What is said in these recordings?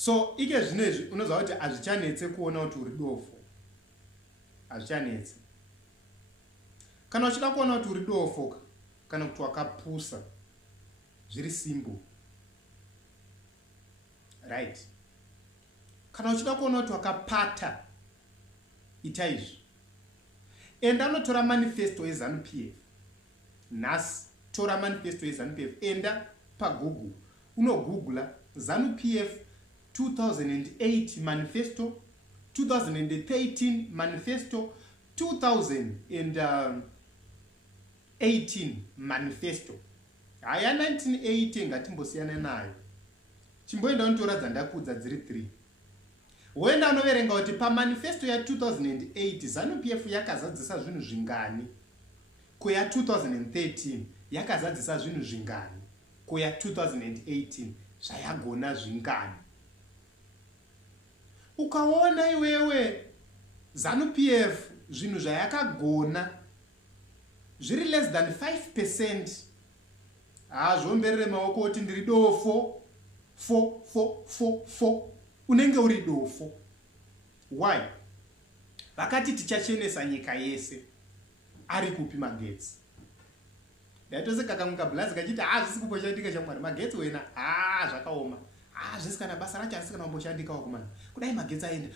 So ike zvinezvi unoziva kuti hazvichanetse kuona kuti uri dofo, hazvichanetse. Kana uchida kuona kuti uri dofo kana kuti wakapusa, zviri simple, right? Kana uchida kuona kuti wakapata, ita izvi. Enda unotora manifesto yeZANU-PF. Nhasi tora manifesto yeZANU-PF, enda paGoogle unogoogla ZANU-PF 2008 manifesto, 2013 manifesto, 2018 manifesto. Haya 1980 ngatimbosiyana nayo. Chimboenda unotora dzandakudza dziri 3. Wenda unoverenga kuti pamanifesto ya 2008 ZANU-PF yakazadzisa zvinhu zvingani, kuya 2013 yakazadzisa zvinhu zvingani, kuya 2018 zvayagona zvingani. Ukaona iwewe ZANU-PF zvinhu zvayakagona zviri less than 5%, zvomberere maoko kuti ndiri dofo, unenge uri dofo. Why? Vakati tichachenesa nyika yese. Ari kupi magetsi? Ndaitose kakamuka blazi kachiti zvisi kumboshandika chamwari. Magetsi wena zvakaoma. Zvisi kana basa racho asisi kana kumboshandika wakomana. Kudai magetsi aenda.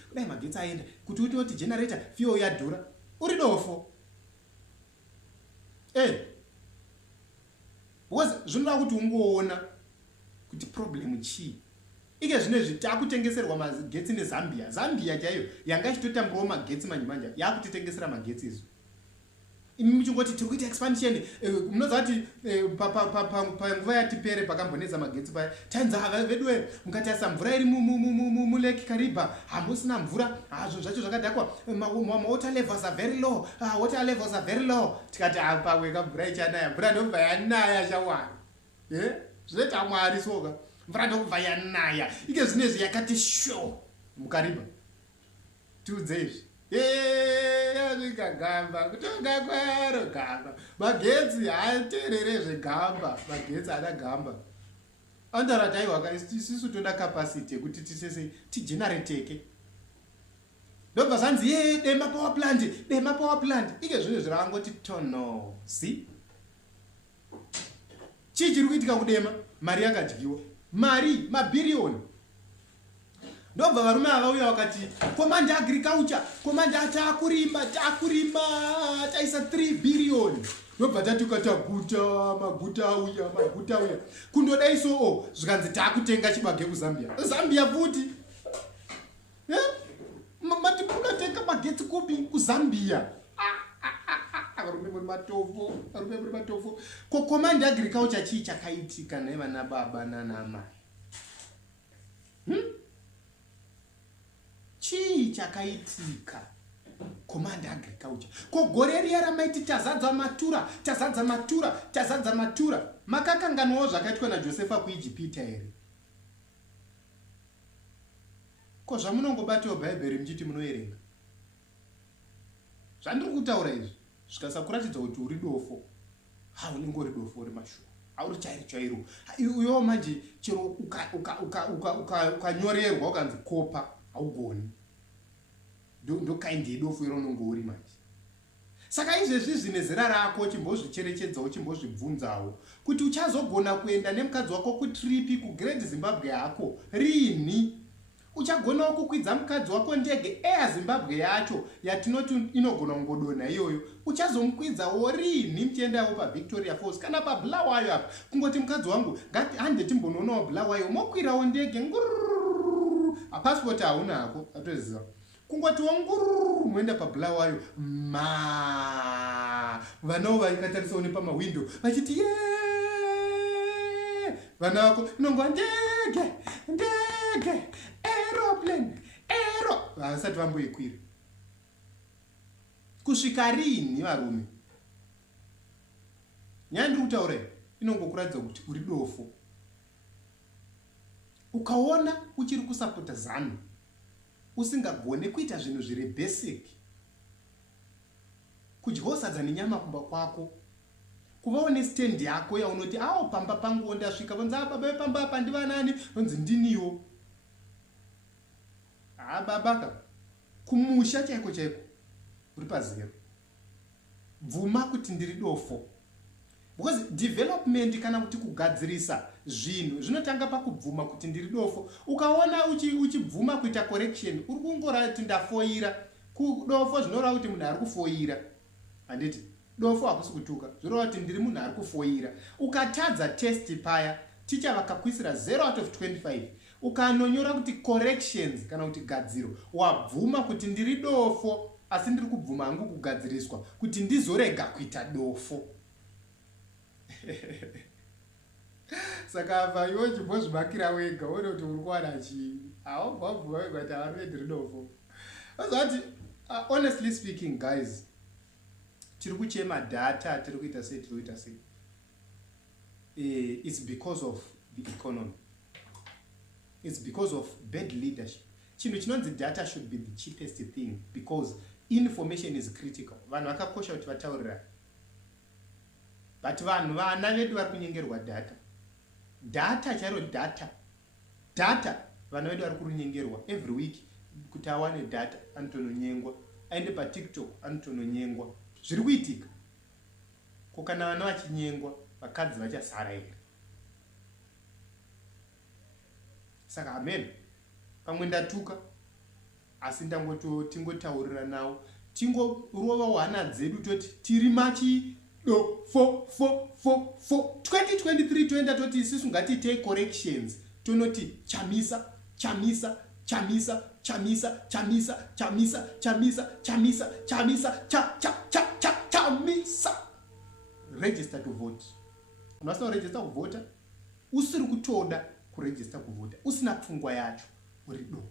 Kuti uti generator fuel yadhura. Uri dofo. Because zvinoda kuti ungoona kuti problem chii. Ike zvinezvi takutengeserwa magetsi neZambia. Zambia chaiyo yanga ichitotambirawo magetsi manje yakutitengesera magetsi izvo. Imi muchingoti tiri kuita expansion, munoziva kuti panguva yatipere pakambonetsa magetsi paya tanza vedu mukatasa mvura iri mulake Kariba, hamusina mvura, zvinhu zvacho zvakadhakwa, water levels are very low, tikati apa weka mvura ichanaya, mvura ndobva yanaya shawari. Zvinoita Mwari soka. Mvura ndobva yanaya. Ike zvinezvi yakati sho muKariba. Tiudze izvi. Gamba kutonga kwaro gamba. Magetsi haaterere zvegamba. Magetsi haana gamba. Andarataiwa isisu toda capacity yekuti tisese tigenerateke. Ndobva zvanzi dema power plant. Ike zvinhu zvirangoti tono. See? Chii chiri kuitika kudema? Mari yakadyiwa. Mari mabhiriyoni. Ndobva varume avauya vakati command agriculture, command takurima taisa 3 billion. Ndobva taguta maguta auya kundodaiso zvikanzi takutenga chibage kuZambia. Zambia futi. Mati munotenga magetsi kupi kuZambia? Varume muri matofo. Ko command agriculture chii chakaitika nevana baba nanamai? Chii chakaitika? Command agriculture. Ko gore riya ramaiti tazadza matura. Makakanganwawo zvakaitwa naJosefa kuIjipita here? Ko zvamunongobatiwa bhaibheri muchiti munoerenga? Zvandiri kutaura izvi zvikasakuratidza kuti uri dofo, unenge uri dofo uri mashuwa. Auri chairo. Uyo manje chero ukanyorerwa ukanzi kopa haugoni. Ndo kind yedofo iro unenge uri manje. Saka izvezvi zvine zera rako chimbozvicherechedzawo chimbozvibvunzawo kuti uchazogona kuenda nemukadzi wako kutripi kuGreat Zimbabwe yako rini? Uchagonawo kukwidza mukadzi wako ndege Air Zimbabwe yacho yatinoti inogona kungodonha iyoyo. Uchazomukwidzawo rini muchiendawo paVictoria Falls kana paBulawayo apa? Kungoti mukadzi wangu hande timbonoonawo Bulawayo, mokwirawo ndege passport haunako, atoziva. Kungoti wangururu muenda paBulawayo vanawo vaikatarisawo nepamawindo vachiti vana vako inongwa ndege aeroplane vasati vamboikwira. Kusvika rini varume? Nyaya ndiri kutaura inongokuratidza kuti uri dofo. Ukaona uchiri kusapota ZANU usingagone kuita zvinhu zviri basic, kudyawo sadza nenyama kumba kwako, kuvawo nestand yako yaunoti pamba pangu ndasvika, vanzi baba pamba apa ndivanani, vanzi ndiniwo. babaka kumusha chaiko chaiko uri pazero. Bvuma kuti ndiri dofo. Because development kana kuti kugadzirisa zvinhu zvinotanga pakubvuma kuti ndiri dofo. Ukaona uchibvuma kuita correction uri kungora kuti ndafoira. Kudofo zvinoreva kuti munhu ari kufoira. Handiti dofo hakusi kutuka. Zvinoreva kuti ndiri munhu ari kufoira. Ukatadza test paya ticha vakakuisira 0 out of 25. Ukanonyora kuti corrections kana kuti gadziro wabvuma kuti ndiri dofo asi ndiri kubvuma hangu kugadziriswa kuti ndizorega kuita dofo. Saka apa iwe chibozvimakira wega wone kuti uri kuwana chii. Haubvabvuma wega kuti harume ndiri dofo. Azati honestly speaking guys, tiri kuchema data, tiri kuita sei. It's because of the economy. It's because of bad leadership. Chinhu chinonzi data should be the cheapest thing because information is critical. Vanhu vakakosha kuti vataurira. But vanhu vana vedu vari kunyengerwa data. Data charo data. Data vana vedu vari kunyengerwa every week kuti awane data anotononyengwa. Aende paTikTok anotononyengwa. Zviri kuitika. Ko kana vana vachinyengwa vakadzi vachasara here. Saka amen. Pamwe ndatuka asi tingotaurira nawo. Tingorova hwana dzedu toti tiri machi do 2023 toenda toti isusu ngatiitei corrections. Tonoti Chamisa. Register to vote. Unasema register kuvota usiri kutoda kuregister kuvota usina pfungwa yacho uri do.